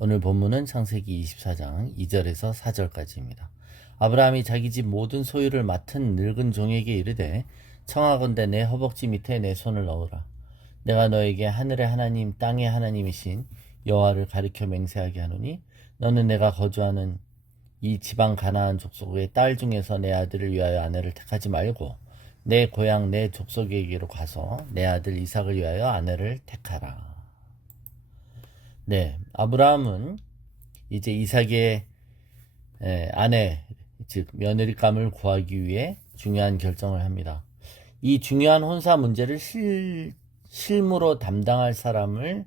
오늘 본문은 창세기 24장 2절에서 4절까지입니다. 아브라함이 자기 집 모든 소유를 맡은 늙은 종에게 이르되 청하건대 내 허벅지 밑에 내 손을 넣으라. 내가 너에게 하늘의 하나님 땅의 하나님이신 여호와를 가리켜 맹세하게 하노니 너는 내가 거주하는 이 지방 가나안 족속의 딸 중에서 내 아들을 위하여 아내를 택하지 말고 내 고향 내 족속에게로 가서 내 아들 이삭을 위하여 아내를 택하라. 네, 아브라함은 이제 이삭의 아내, 즉 며느리감을 구하기 위해 중요한 결정을 합니다. 이 중요한 혼사 문제를 실무로 담당할 사람을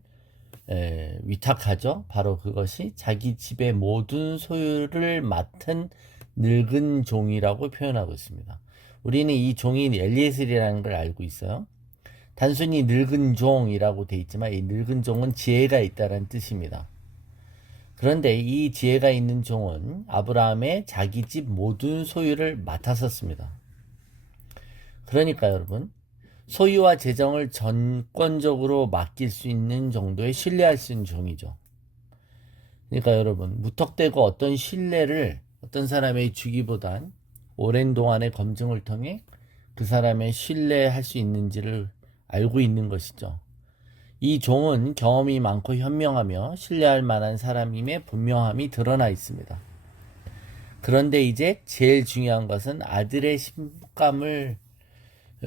위탁하죠. 바로 그것이 자기 집의 모든 소유를 맡은 늙은 종이라고 표현하고 있습니다. 우리는 이 종이 엘리에셀이라는 걸 알고 있어요. 단순히 늙은 종이라고 돼 있지만 이 늙은 종은 지혜가 있다는 뜻입니다. 그런데 이 지혜가 있는 종은 아브라함의 자기 집 모든 소유를 맡았었습니다. 그러니까 여러분, 소유와 재정을 전권적으로 맡길 수 있는 정도의 신뢰할 수 있는 종이죠. 그러니까 여러분, 무턱대고 어떤 신뢰를 어떤 사람에게 주기보단 오랜 동안의 검증을 통해 그 사람의 신뢰할 수 있는지를 알고 있는 것이죠. 이 종은 경험이 많고 현명하며 신뢰할 만한 사람임의 분명함이 드러나 있습니다. 그런데 이제 제일 중요한 것은 아들의 신부감을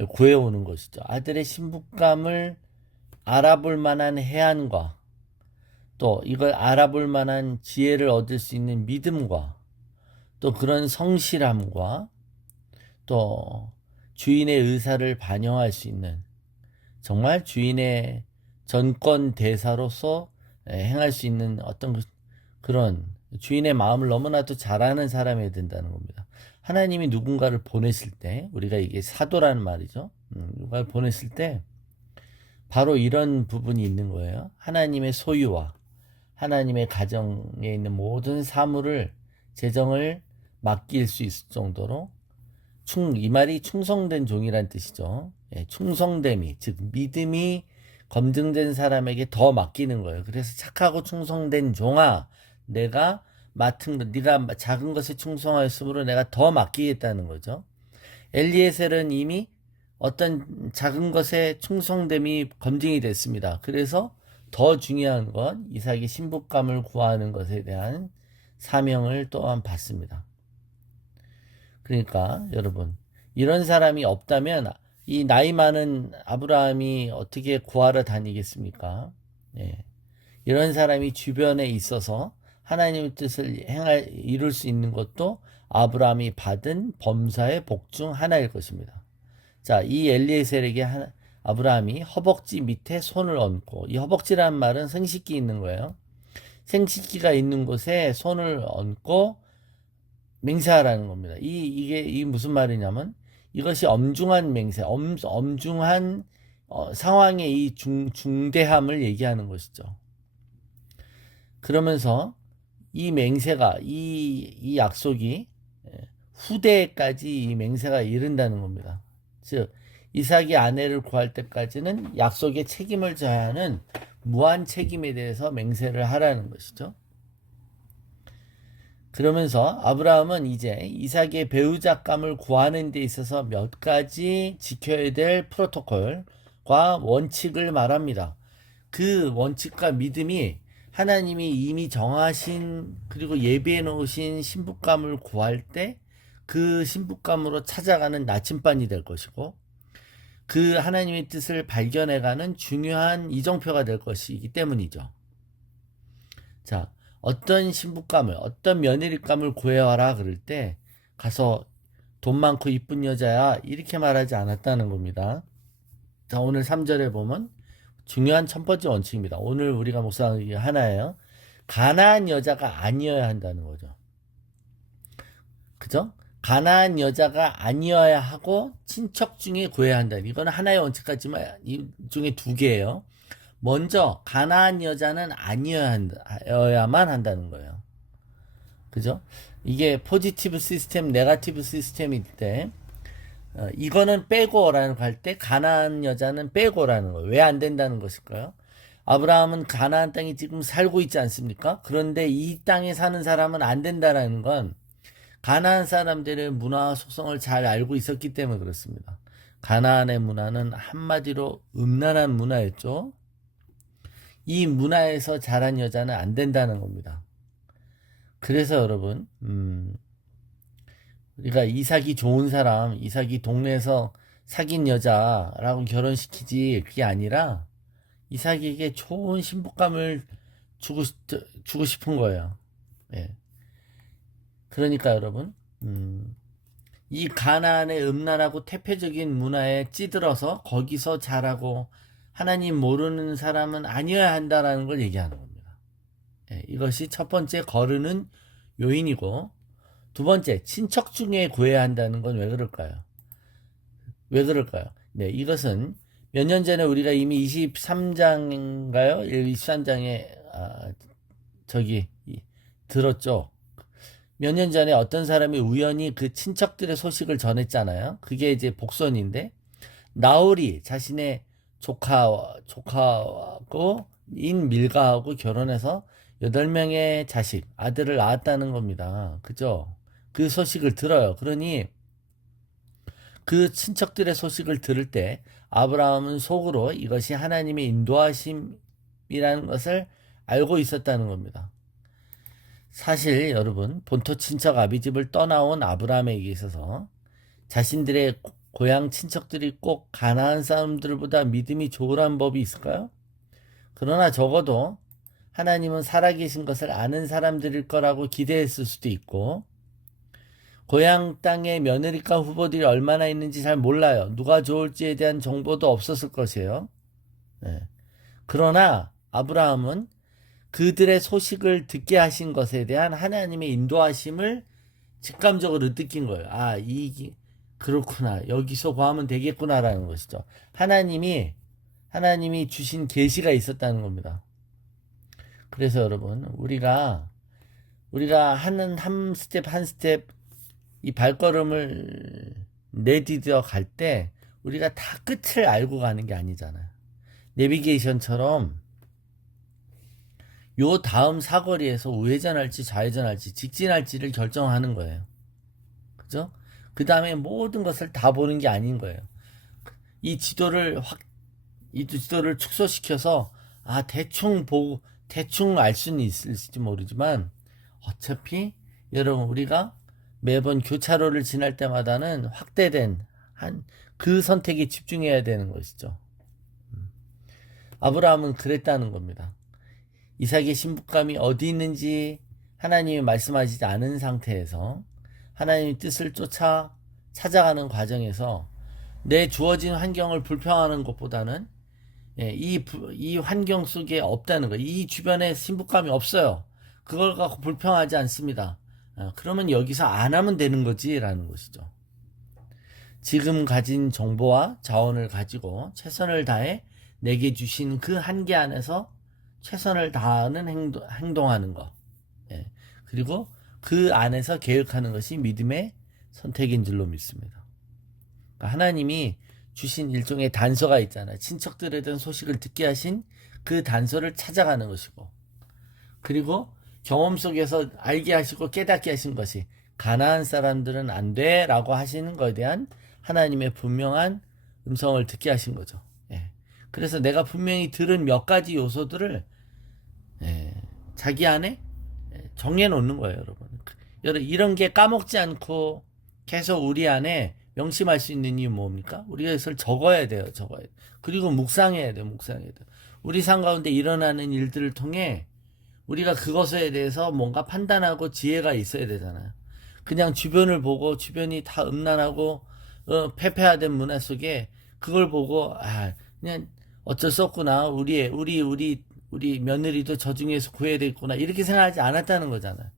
구해오는 것이죠. 아들의 신부감을 알아볼 만한 해안과 또 이걸 알아볼 만한 지혜를 얻을 수 있는 믿음과 또 그런 성실함과 또 주인의 의사를 반영할 수 있는 정말 주인의 전권 대사로서 행할 수 있는 어떤 그런 주인의 마음을 너무나도 잘 아는 사람이 된다는 겁니다. 하나님이 누군가를 보내실 때, 우리가 이게 사도라는 말이죠. 누군가를 보냈을 때 바로 이런 부분이 있는 거예요. 하나님의 소유와 하나님의 가정에 있는 모든 사물을 재정을 맡길 수 있을 정도로 이 말이 충성된 종이란 뜻이죠. 충성됨이, 즉 믿음이 검증된 사람에게 더 맡기는 거예요. 그래서 착하고 충성된 종아, 내가 맡은 것, 네가 작은 것에 충성하였으므로 내가 더 맡기겠다는 거죠. 엘리에셀은 이미 어떤 작은 것에 충성됨이 검증이 됐습니다. 그래서 더 중요한 건 이삭의 신부감을 구하는 것에 대한 사명을 또한 받습니다. 그러니까 여러분, 이런 사람이 없다면 이 나이 많은 아브라함이 어떻게 구하러 다니겠습니까? 이런 사람이 주변에 있어서 하나님의 뜻을 이룰 수 있는 것도 아브라함이 받은 범사의 복 중 하나일 것입니다. 자, 이 엘리에셀에게 아브라함이 허벅지 밑에 손을 얹고, 이 허벅지라는 말은 생식기 있는 거예요. 생식기가 있는 곳에 손을 얹고 맹세하라는 겁니다. 이게 무슨 말이냐면 이것이 엄중한 맹세, 엄중한 상황의 이 중대함을 얘기하는 것이죠. 그러면서 이 맹세가 이 약속이 후대까지 이 맹세가 이른다는 겁니다. 즉 이삭이 아내를 구할 때까지는 약속의 책임을 져야 하는 무한 책임에 대해서 맹세를 하라는 것이죠. 그러면서 아브라함은 이제 이삭의 배우자감을 구하는 데 있어서 몇 가지 지켜야 될 프로토콜과 원칙을 말합니다. 그 원칙과 믿음이 하나님이 이미 정하신 그리고 예비해 놓으신 신부감을 구할 때 그 신부감으로 찾아가는 나침반이 될 것이고 그 하나님의 뜻을 발견해가는 중요한 이정표가 될 것이기 때문이죠. 자, 어떤 신부감을, 어떤 며느리감을 구해와라 그럴 때 가서 돈 많고 이쁜 여자야 이렇게 말하지 않았다는 겁니다. 자, 오늘 3절에 보면 중요한 첫 번째 원칙입니다. 오늘 우리가 묵상하는 게 하나예요. 가난한 여자가 아니어야 한다는 거죠. 그죠? 가난한 여자가 아니어야 하고 친척 중에 구해야 한다. 이건 하나의 원칙 같지만 이 중에 두 개예요. 먼저 가난한 여자는 아니어야만 한다는 거예요. 그죠? 이게 포지티브 시스템, 네거티브 시스템일 때 이거는 빼고라는 거 할 때 가난한 여자는 빼고라는 거예요. 왜 안 된다는 것일까요? 아브라함은 가나안 땅에 지금 살고 있지 않습니까? 그런데 이 땅에 사는 사람은 안 된다라는 건 가나안 사람들의 문화와 속성을 잘 알고 있었기 때문에 그렇습니다. 가나안의 문화는 한마디로 음란한 문화였죠. 이 문화에서 자란 여자는 안 된다는 겁니다. 그래서 여러분, 우리가 이삭이 좋은 사람, 이삭이 동네에서 사귄 여자라고 결혼시키지 그게 아니라 이삭에게 좋은 신부감을 주고 싶은 거예요. 예. 그러니까 여러분, 이 가나안의 음란하고 태폐적인 문화에 찌들어서 거기서 자라고 하나님 모르는 사람은 아니어야 한다라는 걸 얘기하는 겁니다. 예, 이것이 첫 번째 거르는 요인이고, 두 번째 친척 중에 구해야 한다는 건 왜 그럴까요? 왜 그럴까요? 네, 이것은 몇 년 전에 우리가 이미 23장인가요? 23장에 들었죠. 몇 년 전에 어떤 사람이 우연히 그 친척들의 소식을 전했잖아요. 그게 이제 복선인데 나홀이 자신의 조카하고 인 밀가하고 결혼해서 8명의 자식, 아들을 낳았다는 겁니다. 그죠? 그 소식을 들어요. 그러니 그 친척들의 소식을 들을 때 아브라함은 속으로 이것이 하나님의 인도하심이라는 것을 알고 있었다는 겁니다. 사실 여러분, 본토 친척 아비집을 떠나온 아브라함에게 있어서 자신들의 고향 친척들이 꼭 가나안 사람들보다 믿음이 좋으란 법이 있을까요? 그러나 적어도 하나님은 살아계신 것을 아는 사람들일 거라고 기대했을 수도 있고, 고향 땅의 며느리감 후보들이 얼마나 있는지 잘 몰라요. 누가 좋을지에 대한 정보도 없었을 것이에요. 네. 그러나 아브라함은 그들의 소식을 듣게 하신 것에 대한 하나님의 인도하심을 직감적으로 느낀 거예요. 아, 그렇구나. 여기서 구하면 되겠구나라는 것이죠. 하나님이 주신 계시가 있었다는 겁니다. 그래서 여러분, 우리가 하는 한 스텝 한 스텝 이 발걸음을 내디뎌 갈 때 우리가 다 끝을 알고 가는 게 아니잖아요. 내비게이션처럼 요 다음 사거리에서 우회전할지 좌회전할지 직진할지를 결정하는 거예요. 그죠? 그 다음에 모든 것을 다 보는 게 아닌 거예요. 이 지도를 축소시켜서 대충 보고 대충 알 수는 있을지 모르지만 어차피 여러분 우리가 매번 교차로를 지날 때마다는 확대된 그 선택에 집중해야 되는 것이죠. 아브라함은 그랬다는 겁니다. 이삭의 신부감이 어디 있는지 하나님이 말씀하시지 않은 상태에서 하나님의 뜻을 쫓아 찾아가는 과정에서 내 주어진 환경을 불평하는 것보다는 이 환경 속에 없다는 거, 이 주변에 신부감이 없어요. 그걸 갖고 불평하지 않습니다. 그러면 여기서 안 하면 되는 거지라는 것이죠. 지금 가진 정보와 자원을 가지고 최선을 다해 내게 주신 그 한계 안에서 최선을 다하는 행동하는 것. 그리고 그 안에서 계획하는 것이 믿음의 선택인 줄로 믿습니다. 그러니까 하나님이 주신 일종의 단서가 있잖아요. 친척들에 대한 소식을 듣게 하신 그 단서를 찾아가는 것이고, 그리고 경험 속에서 알게 하시고 깨닫게 하신 것이 가나안 사람들은 안 돼 라고 하시는 것에 대한 하나님의 분명한 음성을 듣게 하신 거죠. 그래서 내가 분명히 들은 몇 가지 요소들을 자기 안에 정해놓는 거예요, 여러분. 이런 게 까먹지 않고 계속 우리 안에 명심할 수 있는 이유 뭡니까? 우리가 이것을 적어야 돼요. 그리고 묵상해야 돼요. 우리 삶 가운데 일어나는 일들을 통해 우리가 그것에 대해서 뭔가 판단하고 지혜가 있어야 되잖아요. 그냥 주변을 보고 주변이 다 음란하고 폐폐화된 문화 속에 그걸 보고 그냥 어쩔 수 없구나. 우리 며느리도 저 중에서 구해야 되겠구나. 이렇게 생각하지 않았다는 거잖아요.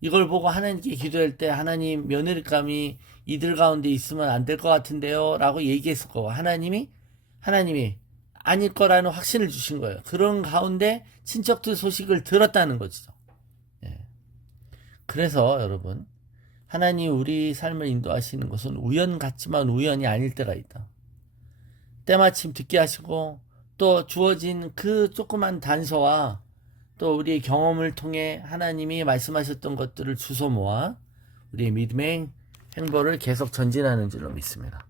이걸 보고 하나님께 기도할 때 하나님 며느리감이 이들 가운데 있으면 안 될 것 같은데요 라고 얘기했을 거고 하나님이 아닐 거라는 확신을 주신 거예요. 그런 가운데 친척들 소식을 들었다는 거죠. 그래서 여러분 하나님 우리 삶을 인도하시는 것은 우연 같지만 우연이 아닐 때가 있다. 때마침 듣게 하시고 또 주어진 그 조그만 단서와 또 우리의 경험을 통해 하나님이 말씀하셨던 것들을 주워 모아 우리의 믿음의 행보를 계속 전진하는 줄로 믿습니다.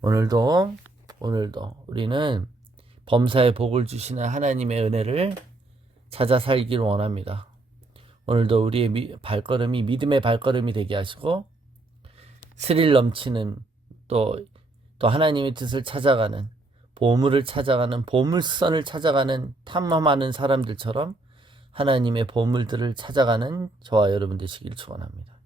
오늘도 우리는 범사에 복을 주시는 하나님의 은혜를 찾아 살기를 원합니다. 오늘도 우리의 발걸음이 믿음의 발걸음이 되게 하시고 스릴 넘치는 또 하나님의 뜻을 찾아가는 보물을 찾아가는 보물선을 찾아가는 탐험하는 사람들처럼 하나님의 보물들을 찾아가는 저와 여러분 되시길 축원합니다.